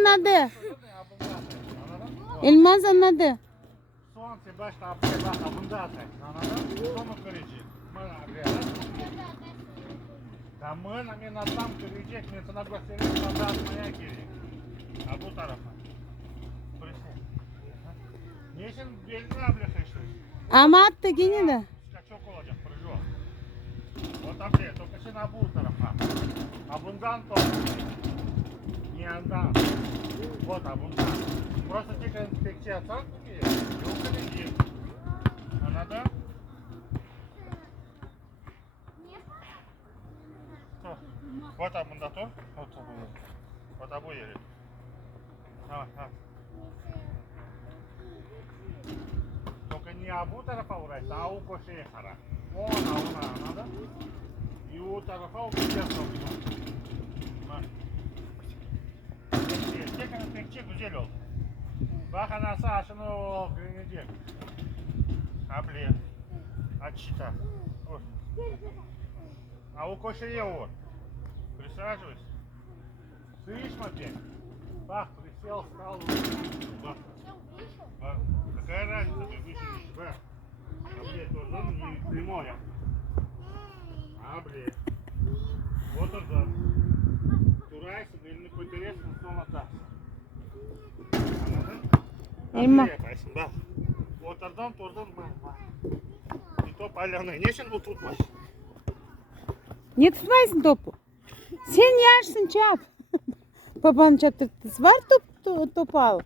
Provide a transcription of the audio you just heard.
anladı. Elmas anladı. Son sen başta apaya bak bunda atacaksın. Anladın mı? Sonra kıracaksın. Tamam, ben adam kıracak. Ben sana göstereyim. Sana atmaya gerek. Ha bu tarafa. Burası. Niye sen belini ableştirdin? Ama attı yine de. Скачок olacak, прыжок. Вот обрез, только все на бул тarafa. А bundan тоже. Не отдам. Вот, а bundan. Просто тихо инспекция оценки, и уходи. Anladın? Вот а bunda tur. Вот а bu yeri. Ha, ha. Только не обу тarafa uğraştı, а у koşuya kara. Ona, anladın? И у tarafa o güzel sokuyor. Bak. Pekçe güzel oldu. Bak anası aşını o grenecek. Abli. Açta. Vur. А у koşuya vur. Присаживайся. Слышь, Матвей? Бах, присел, встал. Бах. Бах. Какая разница, ты выше не себя? А блядь, тоже он не прямой. А, блядь. Вот он да. Турайся, belini koyduruyorsun sonra atarsın. Anladın? Elma. Böyle yaparsın bak. Oradan bak. Bir top ayağına. Niye şimdi bu tutmaz? Niye tutmaysın topu? Sen yersin çap. Babanın çaptırtısı var topu al.